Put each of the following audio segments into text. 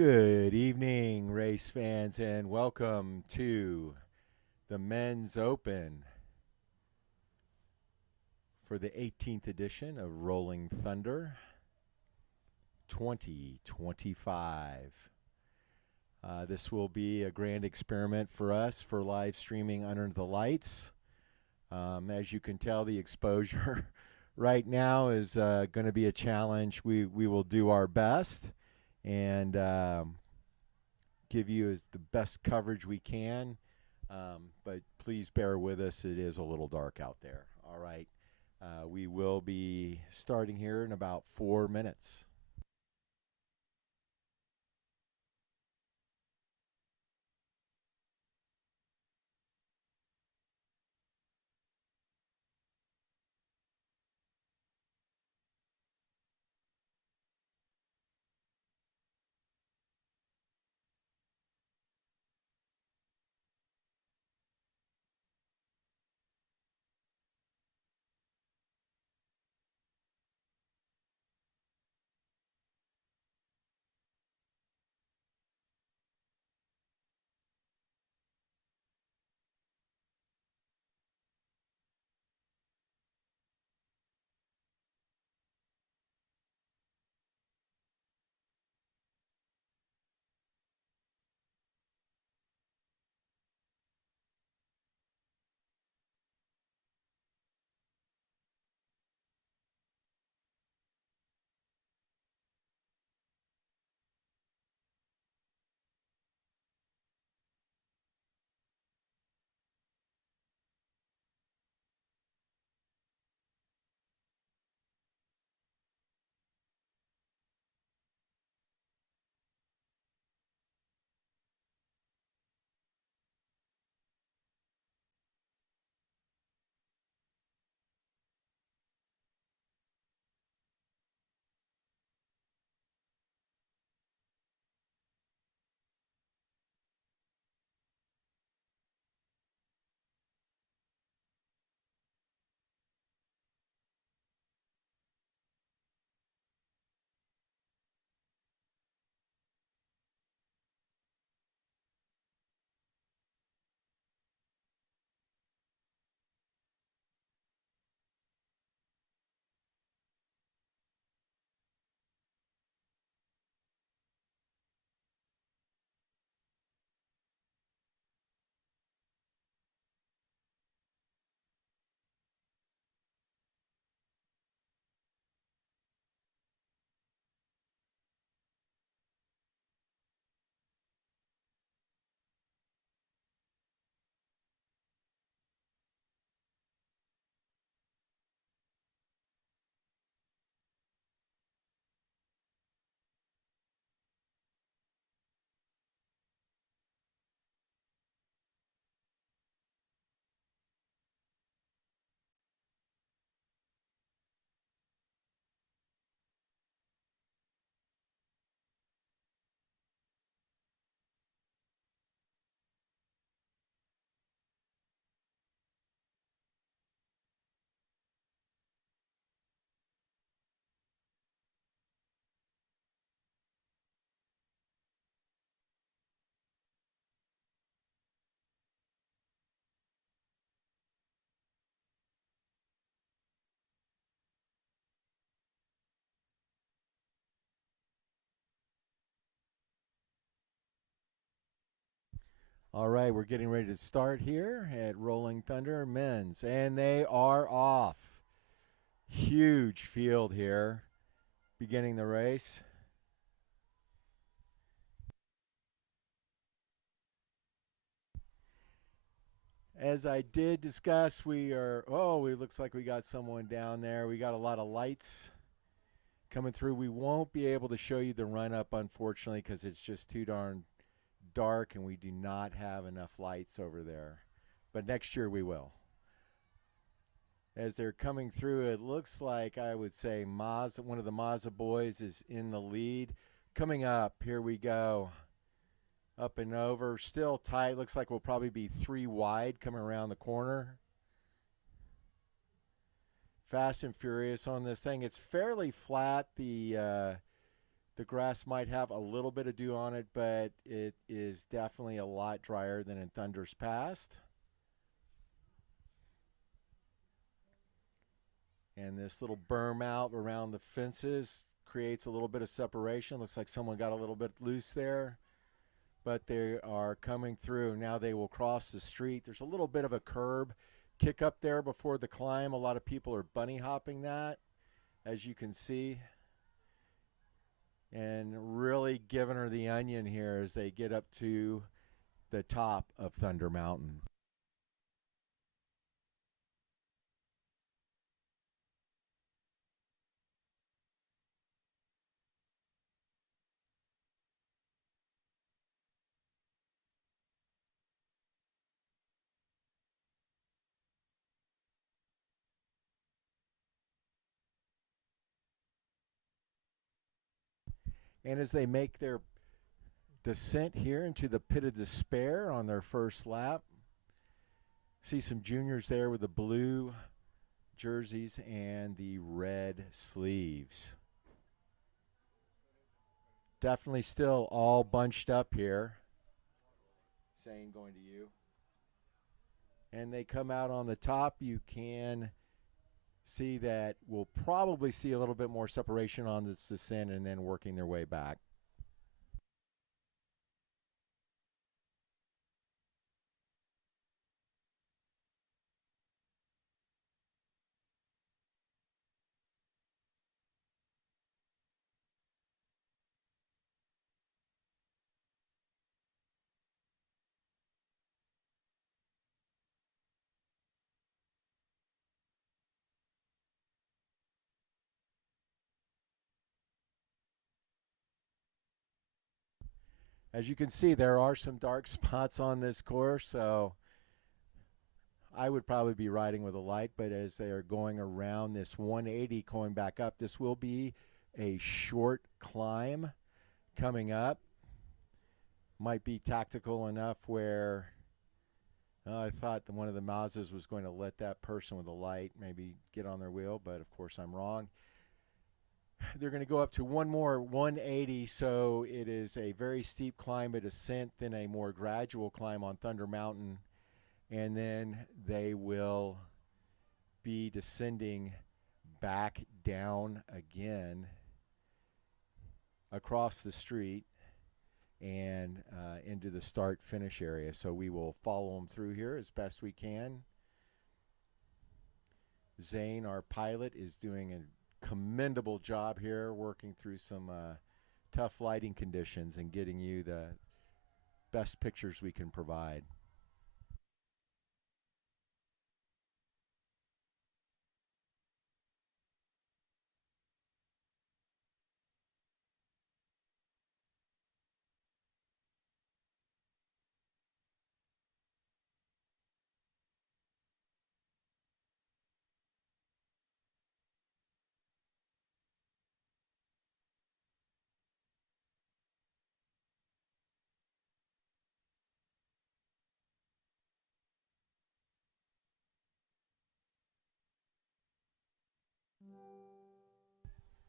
Good evening, race fans, and welcome to the Men's Open for the 18th edition of Rolling Thunder 2025. This will be a grand experiment for us for live streaming under the lights. As you can tell, the exposure right now is going to be a challenge. We will do our best and give you the best coverage we can. But please bear with us. It is a little dark out there. All right. We will be starting here in about 4 minutes. All right, we're getting ready to start here at Rolling Thunder Men's, and they are off. Huge field here, beginning the race. As I did discuss, it looks like we got someone down there. We got a lot of lights coming through. We won't be able to show you the run up, unfortunately, because it's just too darn dark and we do not have enough lights over there. But next year we will. As they're coming through, it looks like I would say Mazda, one of the Mazda boys is in the lead. Coming up, here we go. Up and over, still tight. Looks like we'll probably be 3 wide coming around the corner. Fast and Furious on this thing. It's fairly flat. The The grass might have a little bit of dew on it, but it is definitely a lot drier than in Thunder's past. And this little berm out around the fences creates a little bit of separation. Looks like someone got a little bit loose there, but they are coming through. Now they will cross the street. There's a little bit of a curb kick up there before the climb. A lot of people are bunny hopping that, as you can see, and really giving her the onion here as they get up to the top of Thunder Mountain. And as they make their descent here into the pit of despair on their first lap, see some juniors there with the blue jerseys and the red sleeves. Definitely still all bunched up here. Zane going to you. And they come out on the top. You can see that we'll probably see a little bit more separation on this descent and then working their way back. As you can see, there are some dark spots on this course, so I would probably be riding with a light, but as they are going around this 180 going back up, this will be a short climb coming up. Might be tactical enough where I thought that one of the Mazdas was going to let that person with a light maybe get on their wheel, but of course I'm wrong. They're going to go up to one more 180, so it is a very steep climb, a descent, then a more gradual climb on Thunder Mountain, and then they will be descending back down again across the street and into the start-finish area. So we will follow them through here as best we can. Zane, our pilot, is doing a commendable job here, working through some tough lighting conditions and getting you the best pictures we can provide.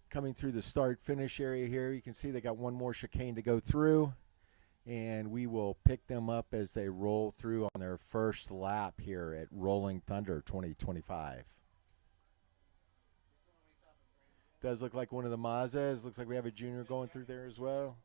Coming through the start-finish area here, you can see they got one more chicane to go through, and we will pick them up as they roll through on their first lap here at Rolling Thunder 2025. Does look like one of the Mazdas. Looks like we have a junior going through there as well.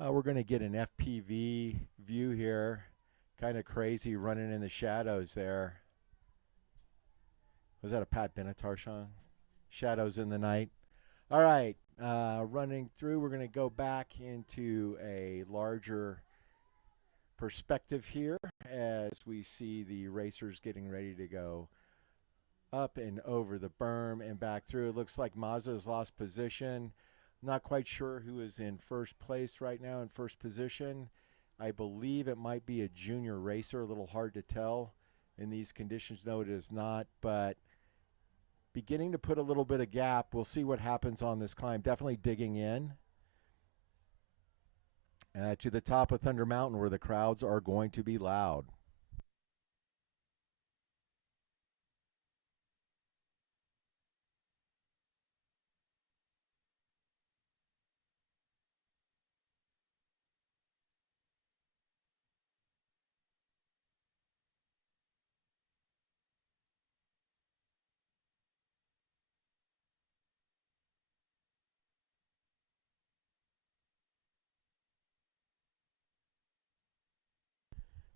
We're going to get an FPV view here. Kind of crazy running in the shadows there. Was that a Pat Benatar, Sean? Shadows in the night. All right, running through, we're going to go back into a larger perspective here as we see the racers getting ready to go up and over the berm and back through. It looks like Mazda's lost position. Not quite sure who is in first place right now in first position. I believe it might be a junior racer, a little hard to tell in these conditions. No, it is not, but beginning to put a little bit of gap. We'll see what happens on this climb. Definitely digging in to the top of Thunder Mountain where the crowds are going to be loud.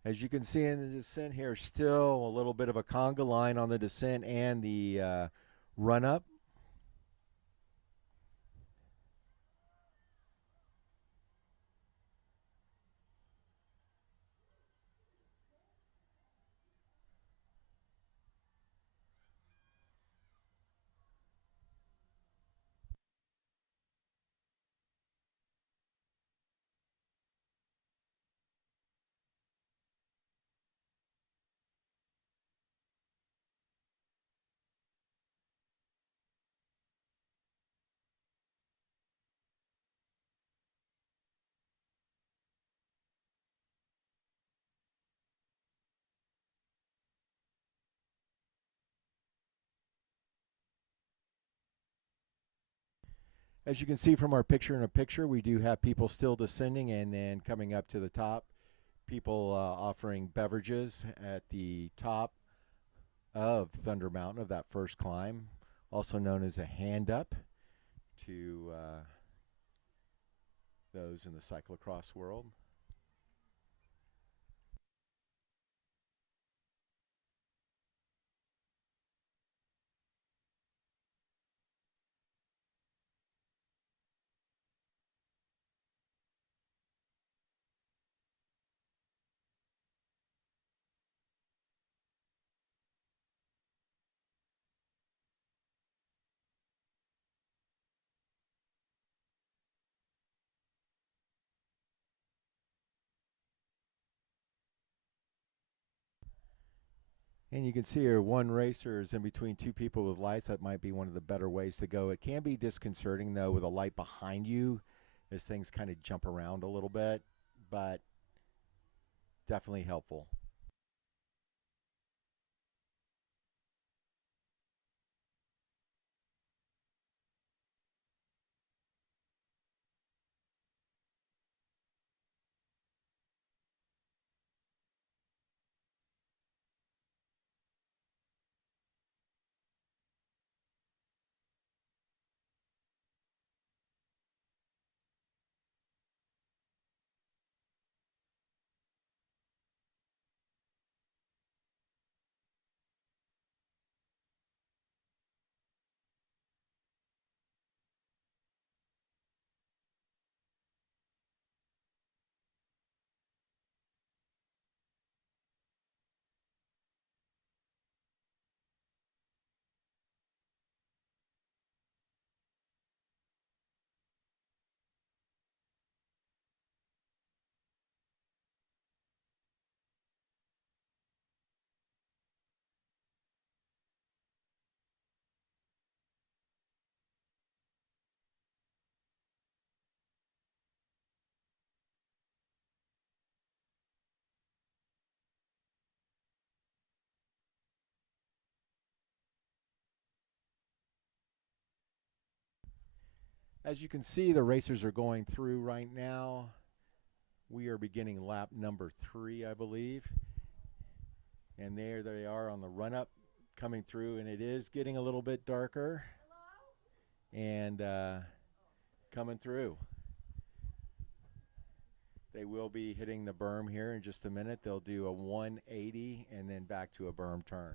As you can see in the descent here, still a little bit of a conga line on the descent and the run up. As you can see from our picture in a picture, we do have people still descending and then coming up to the top. People offering beverages at the top of Thunder Mountain of that first climb, also known as a hand up to those in the cyclocross world. And you can see here one racer is in between two people with lights. That might be one of the better ways to go. It can be disconcerting, though, with a light behind you as things kind of jump around a little bit, but definitely helpful. As you can see, the racers are going through right now. We are beginning lap number 3, I believe. And there they are on the run up coming through, and it is getting a little bit darker. And coming through. They will be hitting the berm here in just a minute. They'll do a 180 and then back to a berm turn.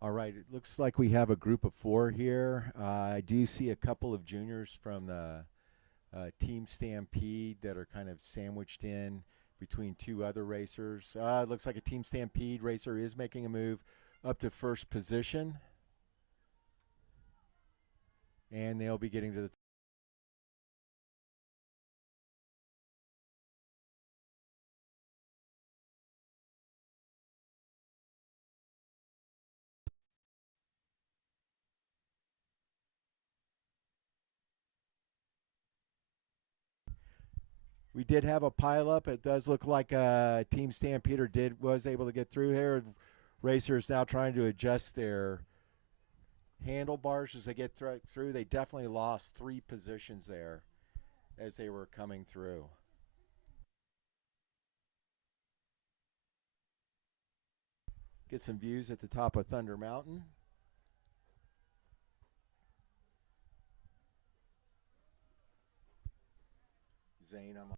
All right, it looks like we have a group of four here. I do see a couple of juniors from the Team Stampede that are kind of sandwiched in between two other racers. It looks like a Team Stampede racer is making a move up to first position, and they'll be getting to the. We did have a pileup. It does look like Team Stampeder was able to get through here. Racers now trying to adjust their handlebars as they get through. They definitely lost 3 positions there as they were coming through. Get some views at the top of Thunder Mountain. Zane, I'm.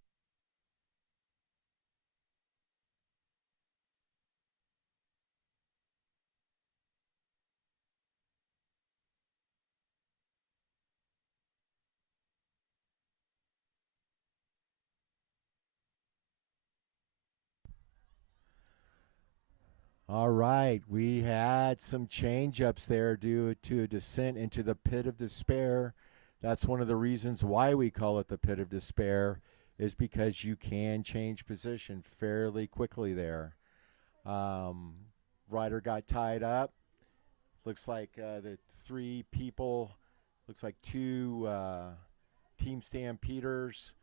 All right, we had some change-ups there due to a descent into the pit of despair. That's one of the reasons why we call it the pit of despair, is because you can change position fairly quickly there. Um, Ryder got tied up. Looks like the 3 people, looks like 2 Team Stampeders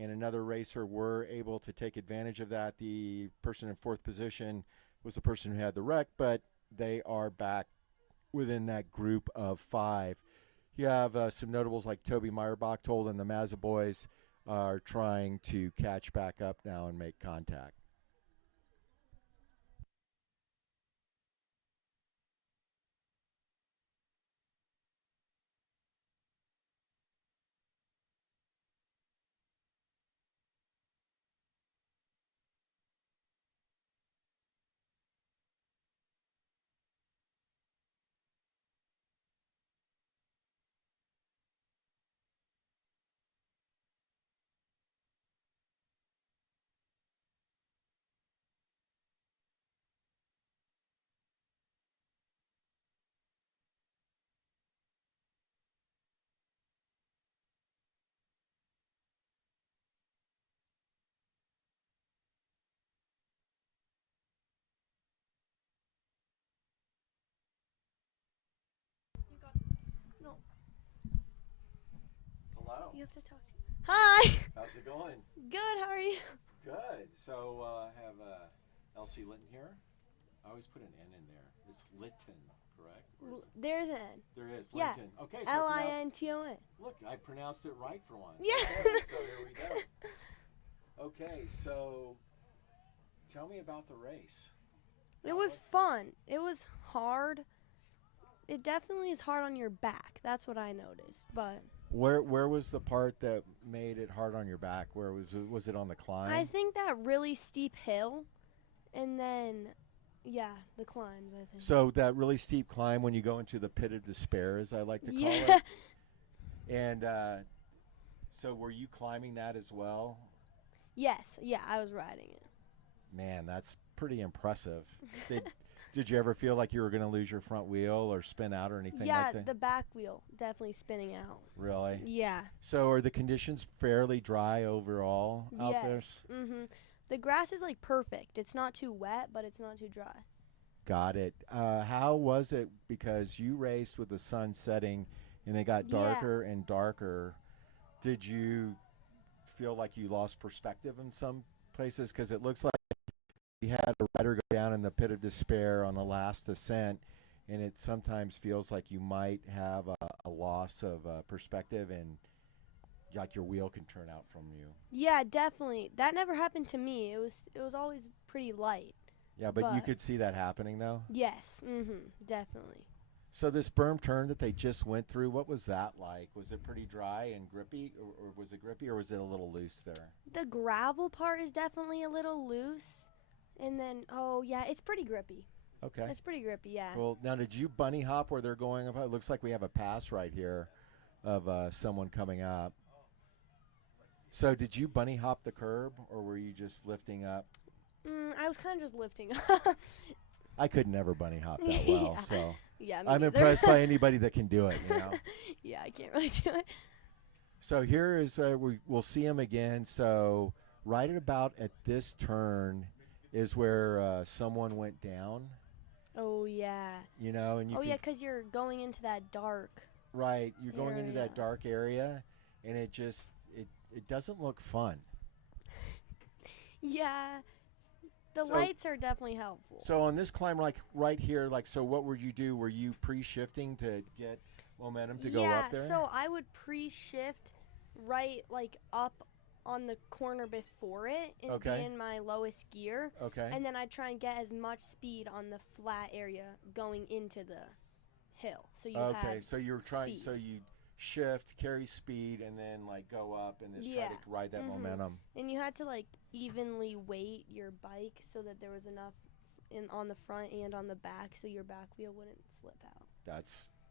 and another racer were able to take advantage of that. The person in fourth position was the person who had the wreck, but they are back within that group of 5. You have some notables like Toby Meyer-Bachtold and the Mazza boys are trying to catch back up now and make contact. No, Hello. you have to talk to me. Hi. How's it going? Good. How are you? Good. So I have Elsie Linton here. I always put an N in there. It's Litton, correct? There's an N. There is Yeah. Linton. Okay, so Linton. look, I pronounced it right for once. Yeah. Okay, so here we go. Okay, so tell me about the race. It was fun. It was hard. It definitely is hard on your back. That's what I noticed. But Where was the part that made it hard on your back? Where was it on the climb? I think that really steep hill, and then, yeah, the climbs. I think. So that really steep climb when you go into the pit of despair, as I like to call Yeah. it. And so were you climbing that as well? Yes. Yeah, I was riding it. Man, that's pretty impressive. Did, did you ever feel like you were going to lose your front wheel or spin out or anything Yeah, like that? the back wheel definitely spinning out. Really? Yeah. So are the conditions fairly dry overall out there? Yes. Mhm. The grass is like perfect. It's not too wet, but it's not too dry. Got it. How was it? Because you raced with the sun setting and it got Yeah. darker and darker. Did you feel like you lost perspective in some places? Because it looks like you had a rider go down in the pit of despair on the last ascent, and it sometimes feels like you might have a loss of perspective and like your wheel can turn out from you. Yeah, definitely. That never happened to me. It was always pretty light. Yeah, but you But could see that happening though. yes. Mhm. Definitely. So this berm turn that they just went through, what was that like? Was it pretty dry and grippy, or was it grippy, or was it a little loose there? The gravel part is definitely a little loose. And then, oh yeah, it's pretty grippy. Okay. It's pretty grippy, yeah. Well, now did you bunny hop where they're going up? It looks like we have a pass right here of someone coming up. So did you bunny hop the curb, or were you just lifting up? I was kind of just lifting. I could never bunny hop that well, Yeah. so Yeah, me I'm neither. impressed by anybody that can do it. Yeah, I can't really do it. So here is we'll see him again. So right at about at this turn is where someone went down. Oh yeah. And you Oh can, yeah, 'cause you're going into that dark. right, you're going into that area. dark area, and it doesn't look fun. Yeah. The So- lights are definitely helpful. So on this climb, like right here, like so, what would you do? Were you pre-shifting to get momentum to go up there? So I would pre-shift right like up on the corner before it and Okay. be in my lowest gear. Okay. And then I'd try and get as much speed on the flat area going into the hill. So you Okay, had so you're trying, speed. so you shift, carry speed, and then like go up and just try Yeah. to ride that Mhm. momentum. and you had to like evenly weight your bike so that there was enough on the front and on the back so your back wheel wouldn't slip out.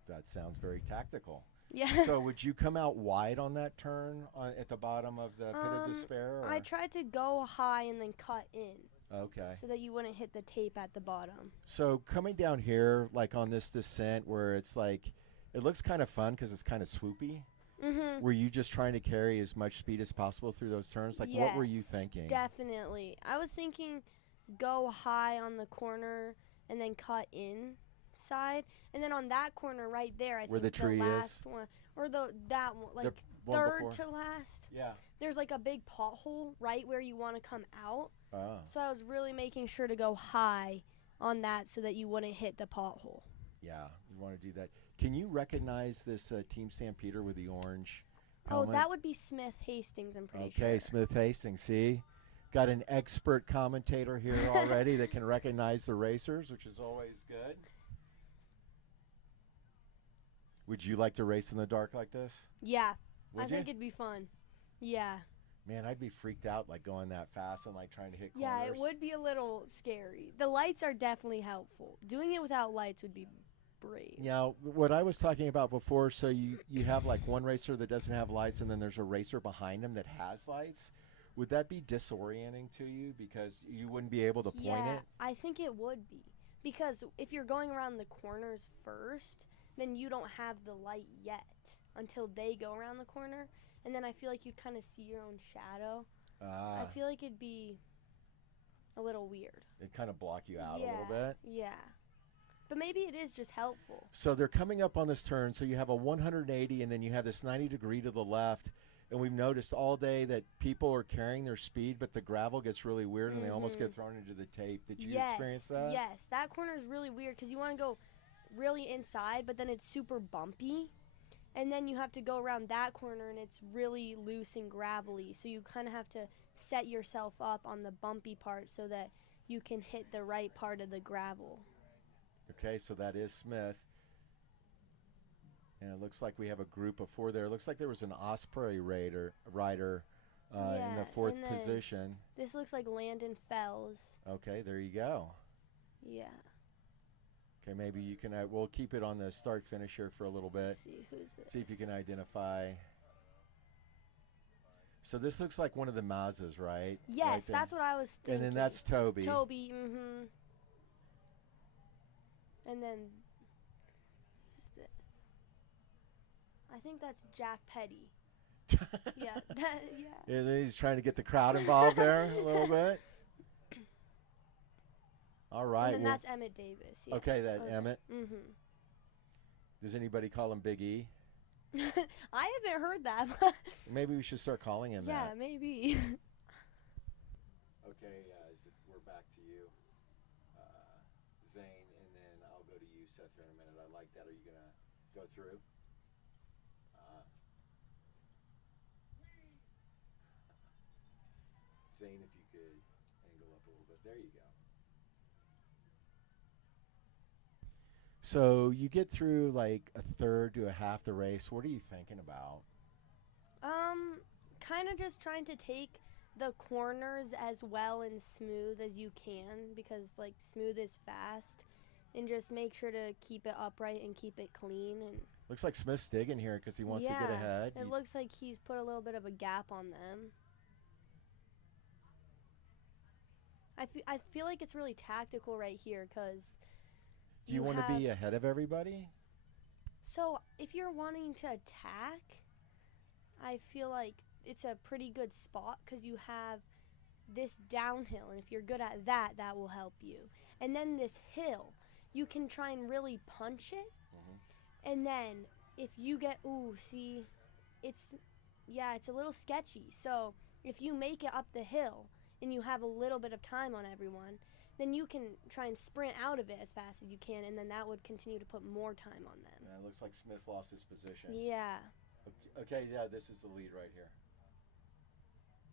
That sounds very tactical. Yeah. So would you come out wide on that turn at the bottom of the pit of Um, despair? Or? I tried to go high and then cut in Okay. so that you wouldn't hit the tape at the bottom. So coming down here, like on this descent, where it's like, it looks kind of fun because it's kind of swoopy. Mhm. Were you just trying to carry as much speed as possible through those turns? Like, what were you Yes, thinking? Definitely. I was thinking go high on the corner and then cut inside. And then on that corner right there, I Where think the tree is? last one or that one, like The one third before? to last. Yeah. There's like a big pothole right where you want to come out. Oh. So I was really making sure to go high on that so that you wouldn't hit the pothole. Yeah, you want to do that. Can you recognize this Team Stampeder with the orange Oh, helmet? that would be Smith Hastings, I'm pretty sure. Okay, Smith Hastings. See, got an expert commentator here already that can recognize the racers, which is always good. Would you like to race in the dark like this? Yeah, Would I you? think it'd be fun. Yeah. Man, I'd be freaked out like going that fast and like trying to hit corners. Yeah, it would be a little scary. The lights are definitely helpful. Doing it without lights would be brave. Now, what I was talking about before, so you have like one racer that doesn't have lights and then there's a racer behind him that has lights. Would that be disorienting to you because you wouldn't be able to point Yeah, it? I think it would be. Because if you're going around the corners first, then you don't have the light yet until they go around the corner. And then I feel like you'd kind of see your own shadow. Ah, I feel like it'd be a little weird. it'd kind of block you out yeah, a little bit. Yeah. But maybe it is just helpful. So they're coming up on this turn. So you have a 180 and then you have this 90 degree to the left. And we've noticed all day that people are carrying their speed, but the gravel gets really weird and they almost get thrown into the tape. Did you experience that? Yes, that corner is really weird because you want to go really inside, but then it's super bumpy. And then you have to go around that corner and it's really loose and gravelly. So you kind of have to set yourself up on the bumpy part so that you can hit the right part of the gravel. Okay, so that is Smith. And it looks like we have a group of four there. It looks like there was an Osprey rider in Yeah, the fourth and then- position. This looks like Landon Fells. Okay, there you go. Yeah. Okay, maybe you can. We'll keep it on the start finish here for a little bit. Let's see who's this. See if you can identify. So this looks like one of the Mazdas, right? Yes, Right there. that's what I was thinking. And then that's Toby. Toby, And then who's this? I think that's Jack Petty. Yeah, yeah. Yeah, he's trying to get the crowd involved there a little bit. All right. And then well, that's Emmett Davis. Yeah. okay, that Emmett. Mhm. Does anybody call him Big E? I haven't heard that. Maybe we should start calling him yeah, that. maybe. Okay, we're back to you, Zane, and then I'll go to you, Seth, here in a minute. I like that. Are you going to go through? Zane, if you could angle up a little bit. There you go. So you get through like a third to a half the race. What are you thinking about? Kind of just trying to take the corners as well and smooth as you can, because like smooth is fast, and just make sure to keep it upright and keep it clean. And Looks like Smith's digging here because he wants to get ahead. It looks like he's put a little bit of a gap on them. I feel like it's really tactical right here because Do you want to be ahead of everybody? So if you're wanting to attack, I feel like it's a pretty good spot because you have this downhill, and if you're good at that, that will help you. And then this hill, you can try and really punch it. And then if you get, it's a little sketchy. So if you make it up the hill and you have a little bit of time on everyone, then you can try and sprint out of it as fast as you can, and then that would continue to put more time on them. Yeah, it looks like Smith lost his position. Yeah. Okay, yeah, this is the lead right here.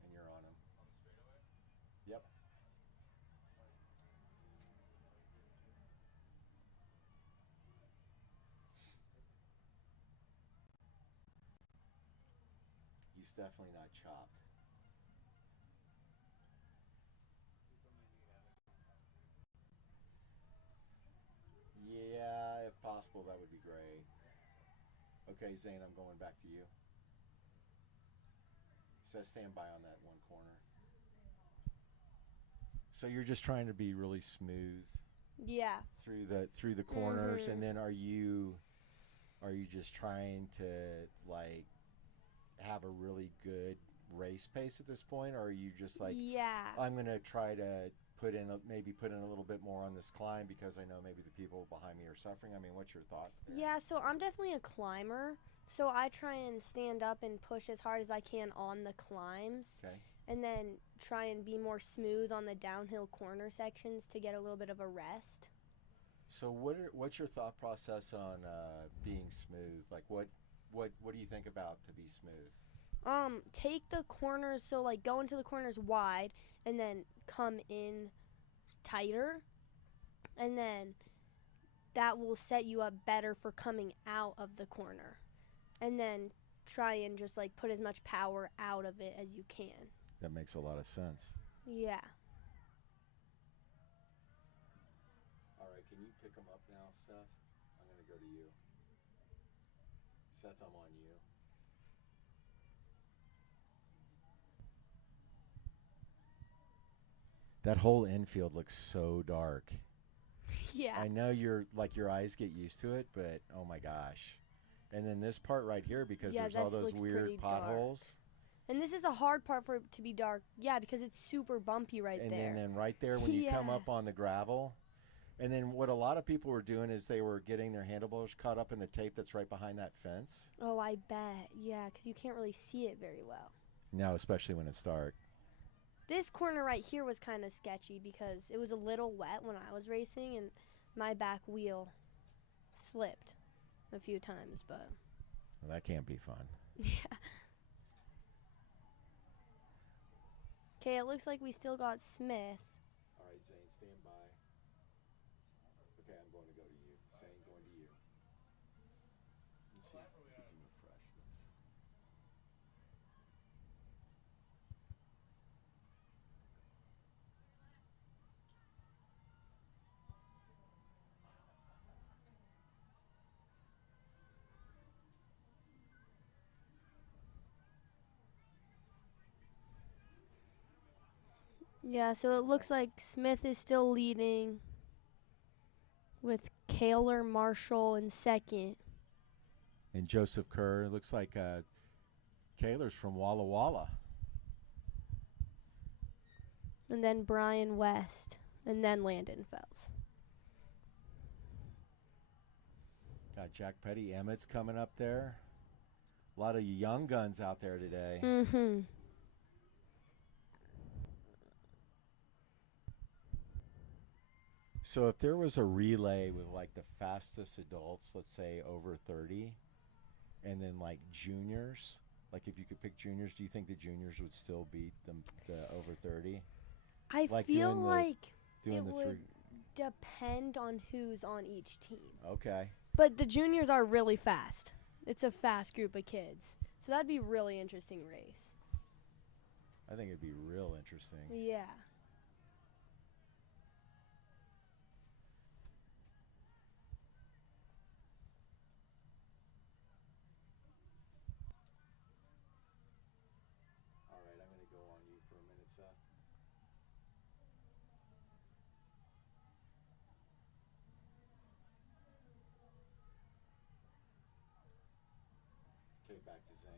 And you're on him. Yep. He's definitely not chopped. Yeah, if possible, that would be great. Okay, Zane, I'm going back to you. Says stand by on that one corner. So you're just trying to be really smooth. Yeah. Through the corners, and then are you just trying to like have a really good race pace at this point, or are you just like, I'm gonna try to put in a little bit more on this climb because I know maybe the people behind me are suffering? I mean, what's your thought there? Yeah, so I'm definitely a climber, so I try and stand up and push as hard as I can on the climbs. Okay. And then try and be more smooth on the downhill corner sections to get a little bit of a rest. So what's your thought process on being smooth? Like what do you think about to be smooth? Take the corners, so like go into the corners wide and then come in tighter, and then that will set you up better for coming out of the corner. And then try and just like put as much power out of it as you can. That makes a lot of sense. Yeah. All right, can you pick them up now, Seth? I'm going to go to you. Seth, I'm on you. That whole infield looks so dark. Yeah. I know your eyes get used to it, but oh my gosh. And then this part right here, because there's all those weird potholes. Dark. And this is a hard part for it to be dark. Yeah, because it's super bumpy there. And then right there when you come up on the gravel. And then what a lot of people were doing is they were getting their handlebars caught up in the tape that's right behind that fence. Oh, I bet. Yeah, because you can't really see it very well. No, especially when it's dark. This corner right here was kind of sketchy because it was a little wet when I was racing, and my back wheel slipped a few times, but... Well, that can't be fun. Yeah. Okay, it looks like we still got Smith. All right, Zane, stand by. Okay, I'm going to go to you. Zane, going to you. Let's see if we can refresh this. Yeah, so it looks like Smith is still leading with Kaylor Marshall in second. And Joseph Kerr, looks like Kaylor's from Walla Walla. And then Brian West, and then Landon Phelps. Got Jack Petty, Emmett's coming up there. A lot of young guns out there today. Mm-hmm. So if there was a relay with like the fastest adults, let's say over 30, and then like juniors, like if you could pick juniors, do you think the juniors would still beat the over 30? I like feel like it would depend on who's on each team. Okay. But the juniors are really fast. It's a fast group of kids. So that'd be a really interesting race. I think it'd be real interesting. Yeah. All right, I'm going to go on you for a minute, Seth. Okay, back to Zane.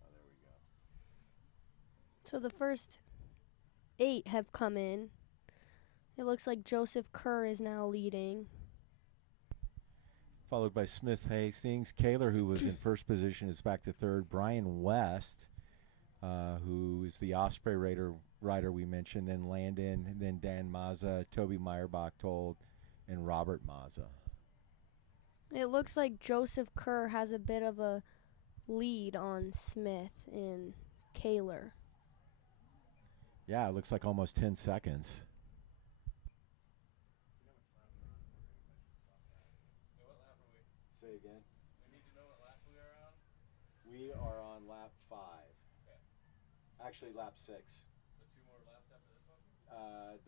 Oh, there we go. So the first 8 have come in. It looks like Joseph Kerr is now leading. Followed by Smith Hastings. Kaler, who was in first position, is back to third. Brian West, who is the Osprey rider we mentioned, then Landon, then Dan Mazza, Toby Meyer-Bachtold, and Robert Mazza. It looks like Joseph Kerr has a bit of a lead on Smith and Kaler. Yeah, it looks like almost 10 seconds. Say again. We need to know what lap we are on? We are on lap 5. Okay. Actually, lap 6. So 2 more laps after this one?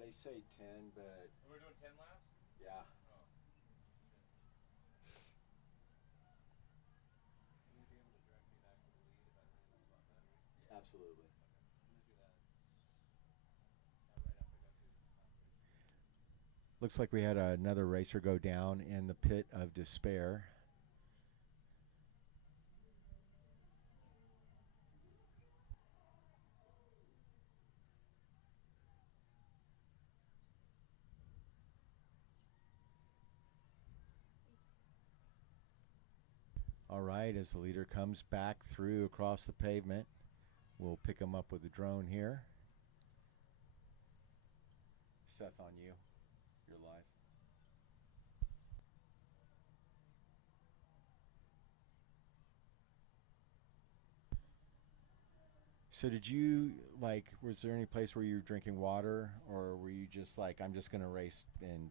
They say 10, but... We're doing 10 laps? Yeah. Oh. Will you be able to direct me back to the lead if I land the spot battery? Yeah. Absolutely. Okay. I'm going to do that right after I go to lap 3. Looks like we had another racer go down in the pit of despair. All right, as the leader comes back through across the pavement, we'll pick him up with the drone here. Seth, on you. You're live. So did you, like, was there any place where you were drinking water, or were you just like, I'm just going to race and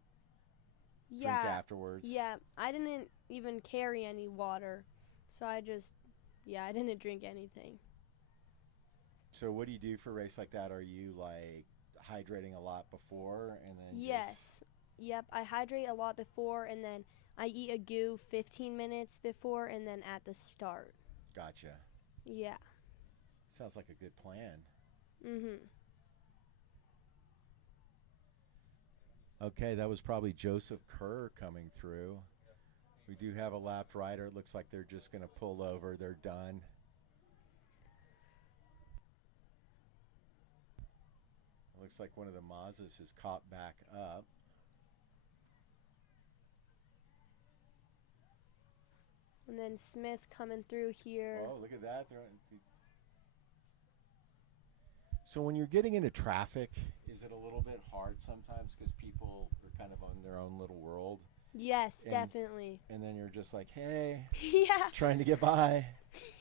drink afterwards? Yeah, I didn't even carry any water. So I didn't drink anything. So what do you do for a race like that? Are you, like, hydrating a lot before and then Yes. Yep, I hydrate a lot before, and then I eat a goo 15 minutes before and then at the start. Gotcha. Yeah. Sounds like a good plan. Mhm. Okay, that was probably Joseph Kerr coming through. We do have a lapped rider. It looks like they're just going to pull over. They're done. It looks like one of the Mazzas has caught back up. And then Smith coming through here. Oh, look at that. So when you're getting into traffic, is it a little bit hard sometimes because people are kind of on their own little world? Yes, definitely. And then you're just like, hey, Yeah. trying to get by.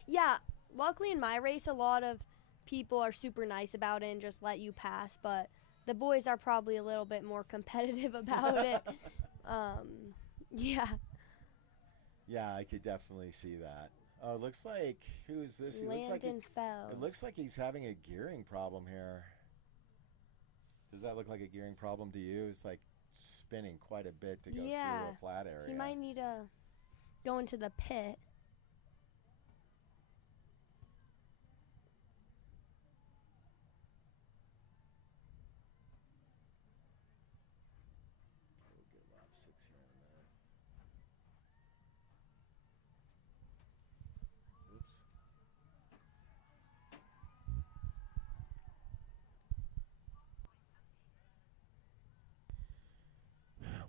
Yeah. Luckily in my race, a lot of people are super nice about it and just let you pass, but the boys are probably a little bit more competitive about it. Yeah. Yeah, I could definitely see that. Oh, it looks like, who is this? Landon Fells. It looks like he's having a gearing problem here. Does that look like a gearing problem to you? It's like spinning quite a bit to go through a flat area. He might need to go into the pit. We'll get lap 6 here in a minute. Oops.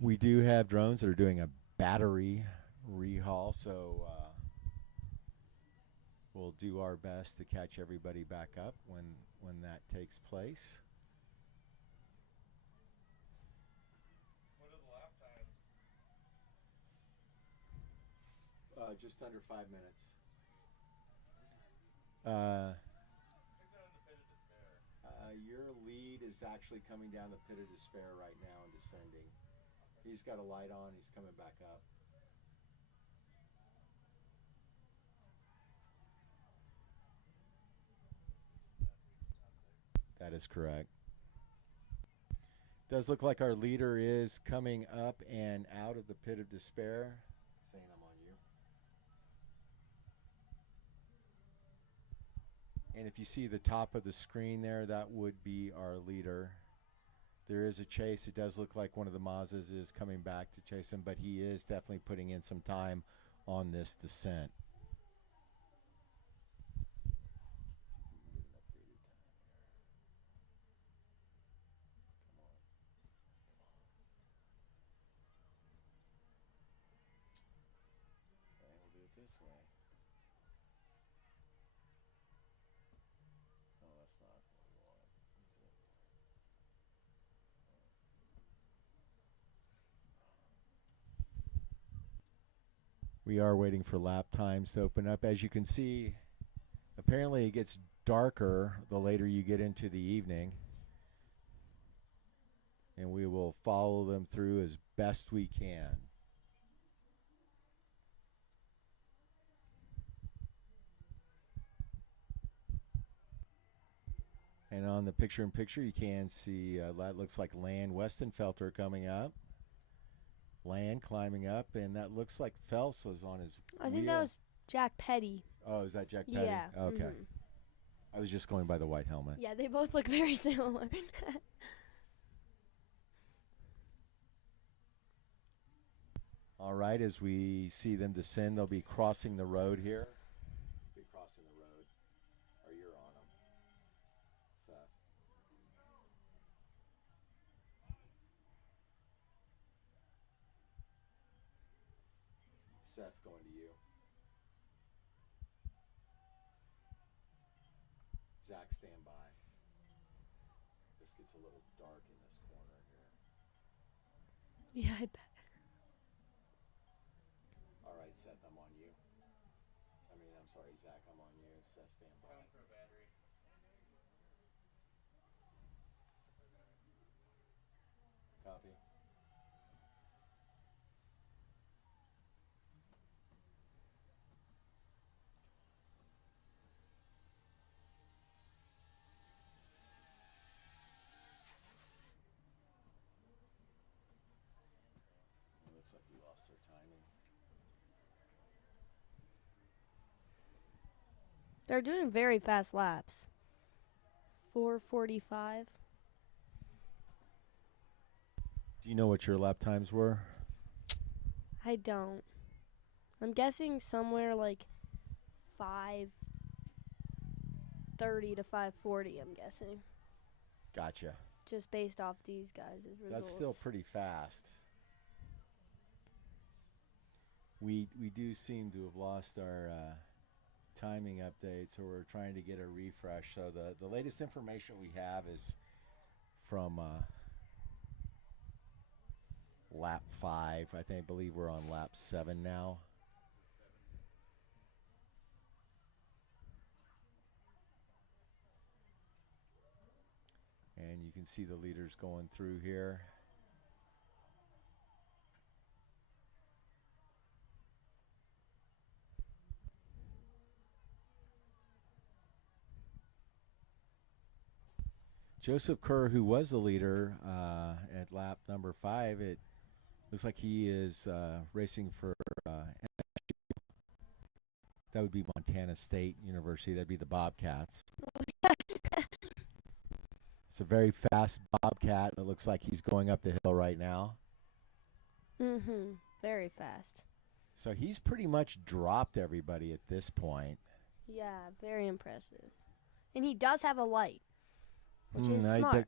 We do have drones that are doing a battery rehaul, so we'll do our best to catch everybody back up when that takes place. What are the lap times? Just under 5 minutes. Uh, your lead is actually coming down the pit of despair right now and descending. He's got a light on. He's coming back up. That is correct. Does look like our leader is coming up and out of the pit of despair. Saying I'm on you. And if you see the top of the screen there, that would be our leader. There is a chase. It does look like one of the Mazdas is coming back to chase him, but he is definitely putting in some time on this descent. This way. Oh, that's not what we want, is it? We are waiting for lap times to open up. As you can see, apparently it gets darker the later you get into the evening. And we will follow them through as best we can. And on the picture-in-picture, you can see that looks like Land Westenfelter coming up. Land climbing up, and that looks like Phelps is on his I think wheel. that was Jack Petty. Oh, is that Jack Petty? Yeah. Okay. mhm. I was just going by the white helmet. Yeah, they both look very similar. All right, as we see them descend, they'll be crossing the road here. Be crossing the road, or you're on them, Seth. Seth, going to you. Zach, stand by. This gets a little dark in this corner here. Yeah, I bet. All right, Seth, I'm on you. I'm sorry, Zach, I'm on you. Seth, stand by. Coming for a battery. Copy. It looks like we lost our timing. They're doing very fast laps. 4:45. Do you know what your lap times were? I don't. I'm guessing somewhere like 5:30 to 5:40. I'm guessing, Gotcha. just based off these guys' results. That's still pretty fast. We do seem to have lost our timing update, so we're trying to get a refresh. So the latest information we have is from lap 5. I believe we're on lap 7 now. And you can see the leaders going through here. Joseph Kerr, who was the leader at lap number 5, it looks like he is racing for that would be Montana State University. That'd be the Bobcats. It's a very fast Bobcat. It looks like he's going up the hill right now. Very fast. So he's pretty much dropped everybody at this point. Yeah, very impressive. And he does have a light, which is I- smart.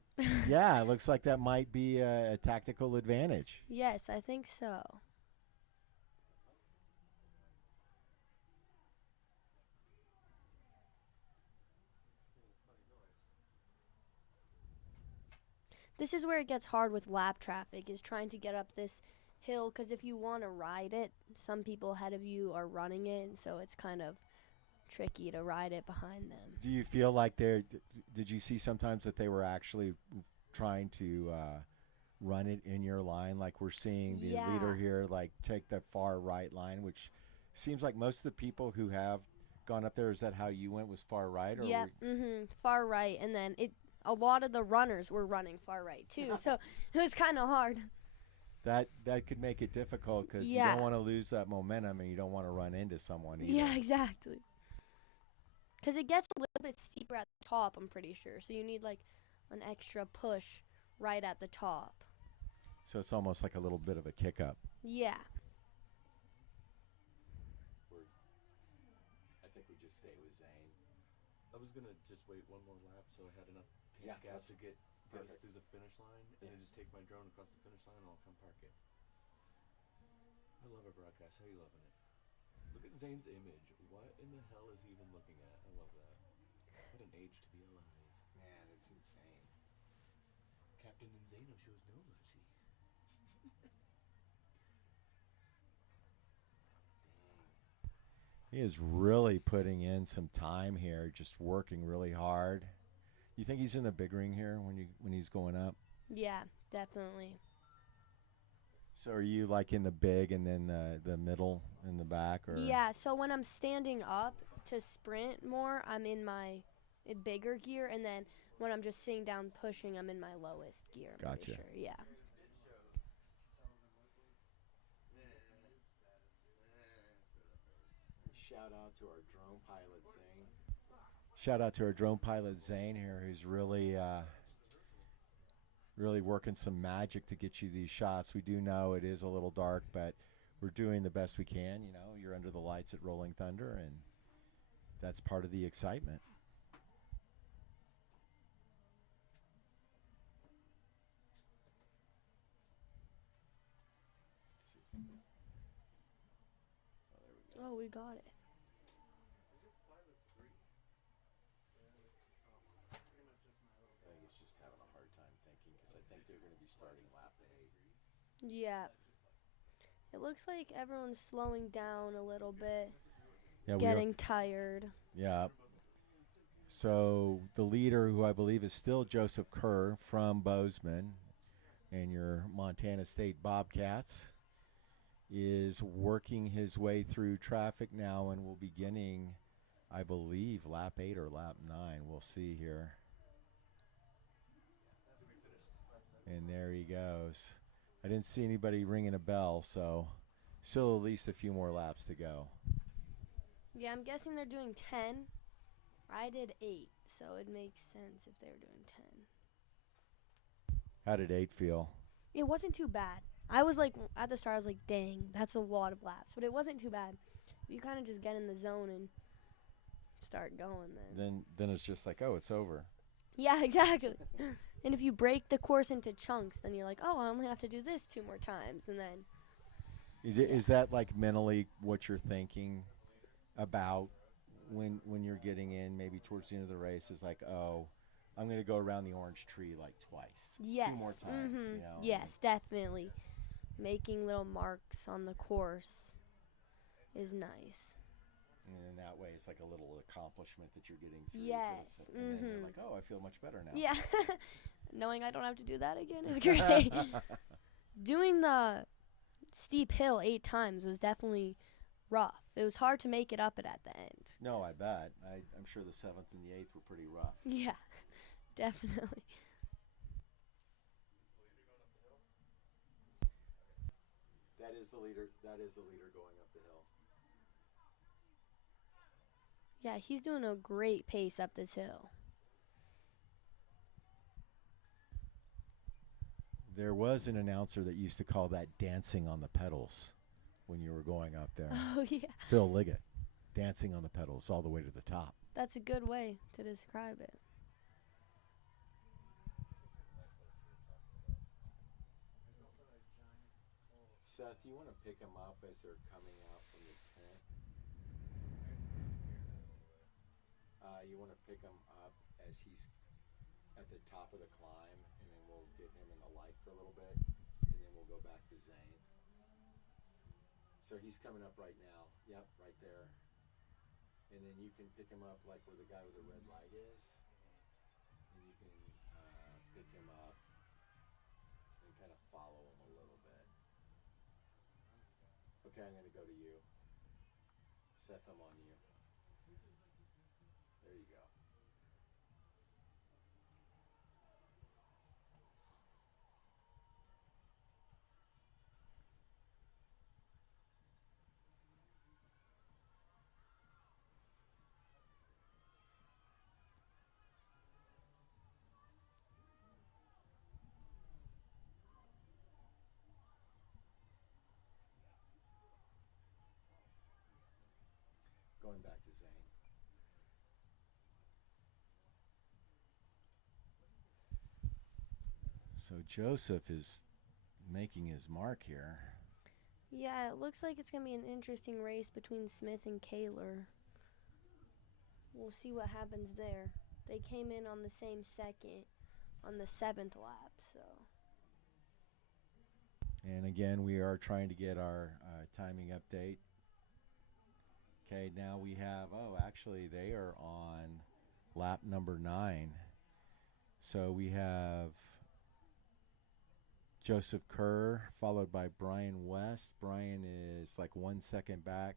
Yeah, it looks like that might be a tactical advantage. Yes, I think so. This is where it gets hard with lap traffic, is trying to get up this hill because if you want to ride it, some people ahead of you are running it, and so it's kind of tricky to ride it behind them. Do you feel like did you see sometimes that they were actually trying to run it in your line, like we're seeing the Yeah. leader here, like take the far right line, which seems like most of the people who have gone up there, is that how you went, was far right? Or Yep, far right, and then a lot of the runners were running far right too, so it was kind of hard. that could make it difficult because you Yeah. don't want to lose that momentum and you don't want to run into someone either. Yeah, exactly. Because it gets a little bit steeper at the top, I'm pretty sure, so you need like an extra push right at the top. So it's almost like a little bit of a kick up. Yeah. I think we just stay with Zane. I was gonna just wait one more lap so I had enough tank Yeah, gas to get us perfect. through the finish line, and then just take my drone across the finish line, and I'll come park it. I love our broadcast. How are you loving it? Look at Zane's image. What in the hell is he even looking at? I love that. What an age to be alive. Man, it's insane. Captain Zeno shows no mercy. He is really putting in some time here, just working really hard. You think he's in the big ring here when he's going up? Yeah, definitely. So are you like in the big and then the middle in the back, or? Yeah, so when I'm standing up to sprint more, I'm in my bigger gear, and then when I'm just sitting down pushing, I'm in my lowest gear. I'm pretty Gotcha. sure. Yeah. Shout out to our drone pilot Zane. Shout out to our drone pilot Zane here, who's really really working some magic to get you these shots. We do know it is a little dark, but we're doing the best we can. You know, you're under the lights at Rolling Thunder, and that's part of the excitement. Oh, we got it. I think it's just having a hard time thinking because I think they're going to be starting lap 8. Yeah. It looks like everyone's slowing down a little bit, Yeah, getting tired. Yeah. So the leader, who I believe is still Joseph Kerr from Bozeman and your Montana State Bobcats, is working his way through traffic now and will be beginning, I believe, lap 8 or lap 9. We'll see here. And there he goes. I didn't see anybody ringing a bell, so still at least a few more laps to go. Yeah, I'm guessing they're doing 10. I did 8, so it makes sense if they were doing 10. How did 8 feel? It wasn't too bad. I was like, at the start, I was like, dang, that's a lot of laps. But it wasn't too bad. You kind of just get in the zone and start going then. Then it's just like, oh, it's over. Yeah, exactly. And if you break the course into chunks, then you're like, oh, I only have to do this 2 more times. And then, Is that like mentally what you're thinking about when you're getting in, maybe towards the end of the race? Is like, oh, I'm going to go around the orange tree like twice, yes. 2 more times. You know? Yes, definitely. Making little marks on the course is nice. And then that way, it's like a little accomplishment that you're getting through. Yes. And then you're like, oh, I feel much better now. Yeah. Knowing I don't have to do that again is great. Doing the steep hill 8 times was definitely rough. It was hard to make it up it at the end. No, I bet. I'm sure the 7th and the 8th were pretty rough. Yeah, definitely. That is the leader. That is the leader going up the hill. Yeah, he's doing a great pace up this hill. There was an announcer that used to call that dancing on the pedals when you were going up there. Oh, yeah. Phil Liggett, dancing on the pedals all the way to the top. That's a good way to describe it. Seth, you want to pick them up as they're coming out from the tent? You want to pick him up as he's at the top of the climb, and then we'll get him in the light for a little bit, and then we'll go back to Zane. So he's coming up right now. Yep, right there. And then you can pick him up like where the guy with the red light is. And you can pick him up and kind of follow him a little bit. Okay, I'm going to go to you. Seth, I'm on you. There you go. Going back to Zane. So Joseph is making his mark here. Yeah, it looks like it's going to be an interesting race between Smith and Kaler. We'll see what happens there. They came in on the same second on the 7th lap, so. And again, we are trying to get our timing update. Okay, now we have, actually they are on lap number 9. So we have Joseph Kerr followed by Brian West. Brian is like 1 second back.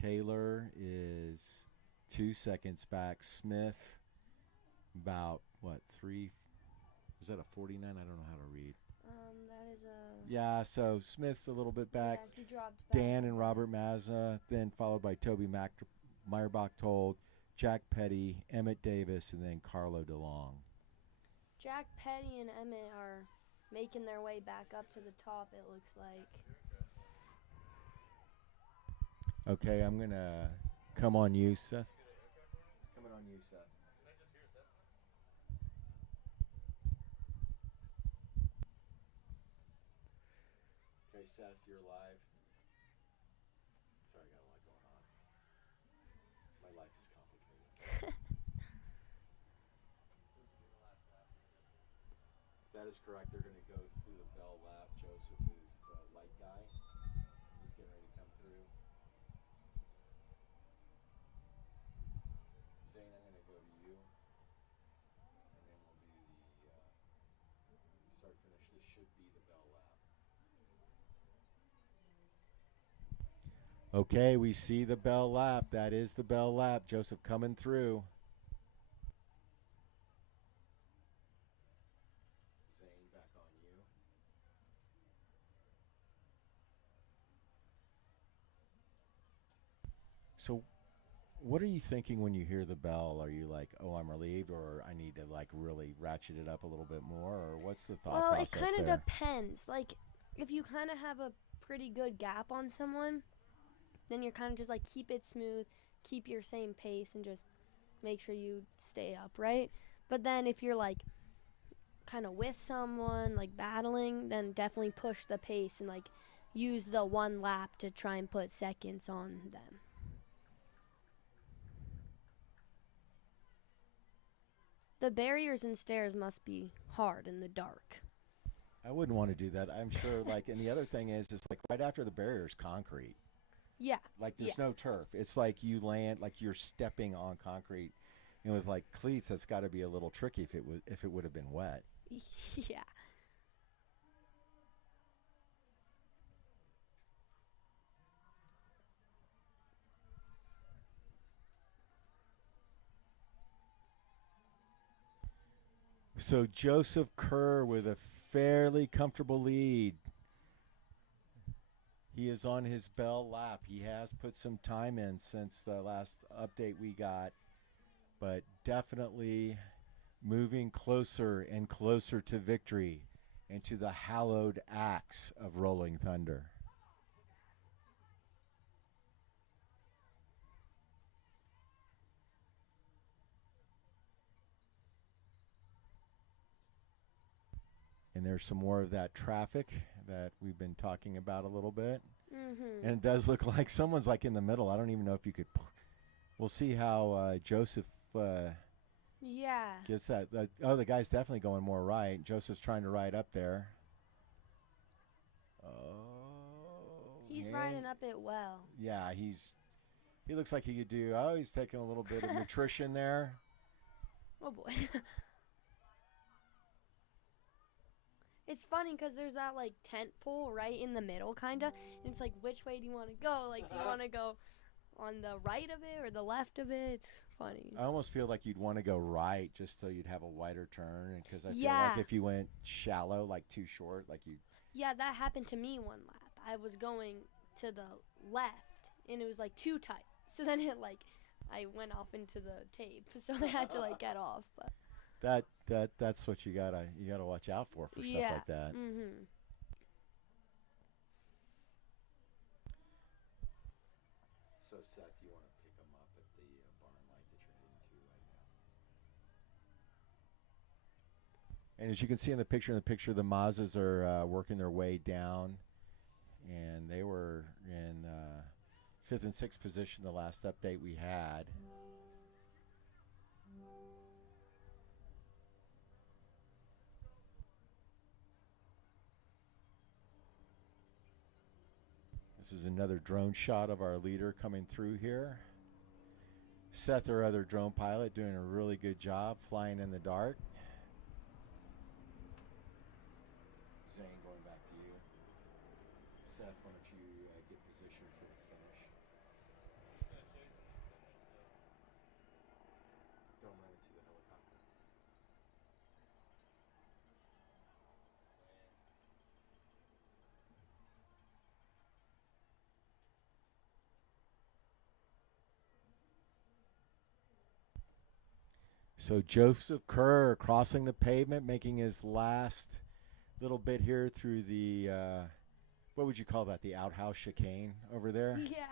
Kaler is 2 seconds back. Smith about, what, 3? Is that a 49? I don't know how to read. That is a... Yeah, so Smith's a little bit back. Yeah, he dropped back. Dan and Robert Mazza, then followed by Toby Meyerbock-Told, Jack Petty, Emmett Davis, and then Carlo DeLong. Jack Petty and Emmett are making their way back up to the top, it looks like. Okay, I'm going to come on you, Seth. Coming on you, Seth. Okay, Seth, you're live. Sorry, I got a lot going on. My life is complicated. That is correct. They're going to go through the bell lap. Joseph is the light guy. He's getting ready to come through. Zane, I'm going to go to you. And then we'll do the start finish. This should be the bell lap. Okay, we see the bell lap. That is the bell lap. Joseph coming through. Zane, back on you. So, what are you thinking when you hear the bell? Are you like, oh, I'm relieved, or I need to like really ratchet it up a little bit more, or what's the thought Well, it process kind of there? depends. Like, if you kind of have a pretty good gap on someone, then you're kind of just like keep it smooth, keep your same pace, and just make sure you stay up, right? But then if you're like kind of with someone, like battling, then definitely push the pace and like use the one lap to try and put seconds on them. The barriers and stairs must be hard in the dark. I wouldn't want to do that. I'm sure. Like, and the other thing is like right after the barrier is concrete. Yeah. Like there's Yeah. no turf. It's like you land, like you're stepping on concrete. And with like cleats, that's got to be a little tricky if it would have been wet. Yeah. So Joseph Kerr with a fairly comfortable lead. He is on his bell lap. He has put some time in since the last update we got, but definitely moving closer and closer to victory and to the hallowed axe of Rolling Thunder. And there's some more of that traffic that we've been talking about a little bit. Mhm. And it does look like someone's like in the middle. I don't even know if you could. We'll see how Joseph Yeah. gets that. Oh, the guy's definitely going more right. Joseph's trying to ride up there. Oh. He's And- riding up it well. Yeah, he looks like he could do. Oh, he's taking a little bit of nutrition there. Oh boy. It's funny because there's that like tent pole right in the middle, kind of. And it's like, which way do you want to go? Like, do you want to go on the right of it or the left of it? It's funny. I almost feel like you'd want to go right just so you'd have a wider turn. Because I feel Yeah. like if you went shallow, like too short, like you. Yeah, that happened to me one lap. I was going to the left, and it was like too tight. So then I went off into the tape, so I had to like get off. But That's what you gotta watch out for stuff yeah. like that. Mhm. So Seth, you want to pick them up at the barn light that you're heading to right now. And as you can see in the picture, the Mazdas are working their way down, and they were in 5th and 6th position the last update we had. This is another drone shot of our leader coming through here. Seth, our other drone pilot, doing a really good job flying in the dark. Zane, going back to you. Seth, why don't you get positioned for the finish? I'm just gonna chase him and finish though. Don't run into the helicopter. So Joseph Kerr crossing the pavement, making his last little bit here through the, what would you call that, the outhouse chicane over there? Yeah.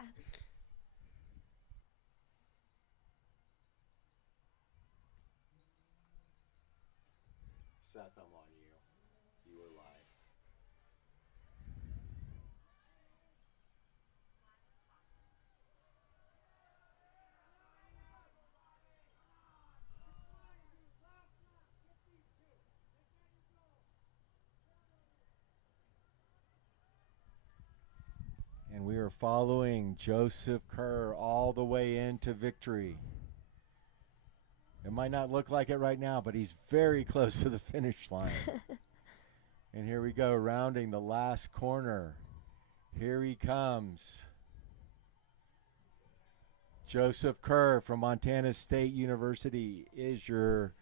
Seth, I'm on you. You were live. And we are following Joseph Kerr all the way into victory. It might not look like it right now, but he's very close to the finish line. And here we go, rounding the last corner. Here he comes. Joseph Kerr from Montana State University is your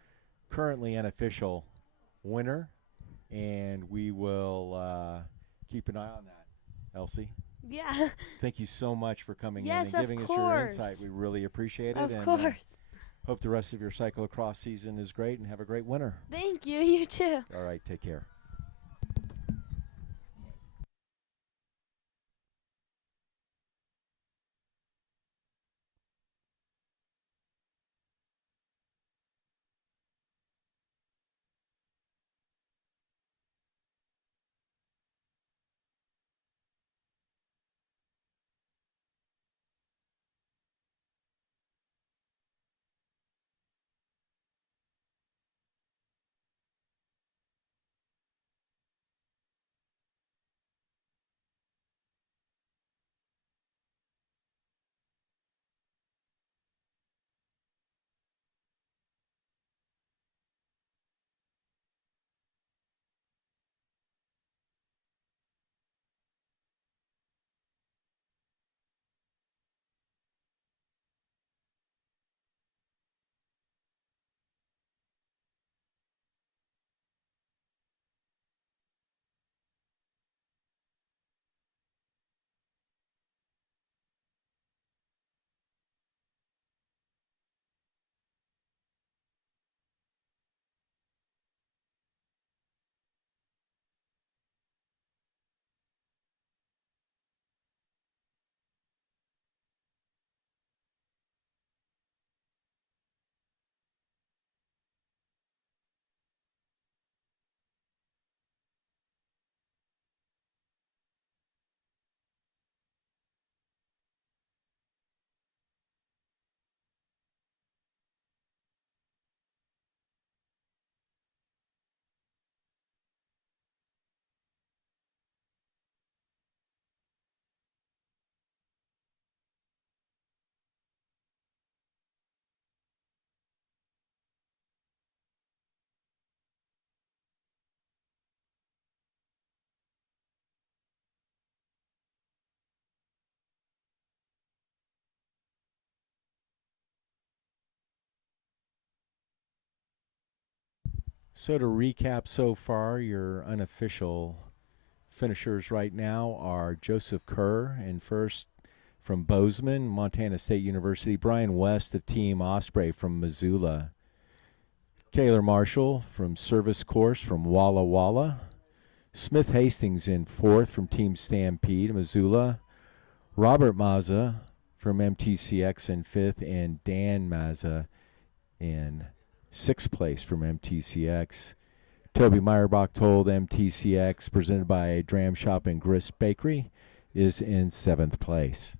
currently unofficial winner. And we will keep an eye on that. Elsie? Yeah. Thank you so much for coming Yes, in and of giving us your course. insight. We really appreciate it. Of and course. hope the rest of your cyclocross season is great and have a great winter. Thank you. You too. All right, take care. So to recap so far, your unofficial finishers right now are Joseph Kerr in first from Bozeman, Montana State University, Brian West of Team Osprey from Missoula, Kaylor Marshall from Service Course from Walla Walla, Smith Hastings in fourth from Team Stampede, Missoula, Robert Mazza from MTCX in fifth, and Dan Mazza in sixth place from MTCX. Toby Meyerbach told MTCX, presented by Dram Shop and Grist Bakery, is in seventh place.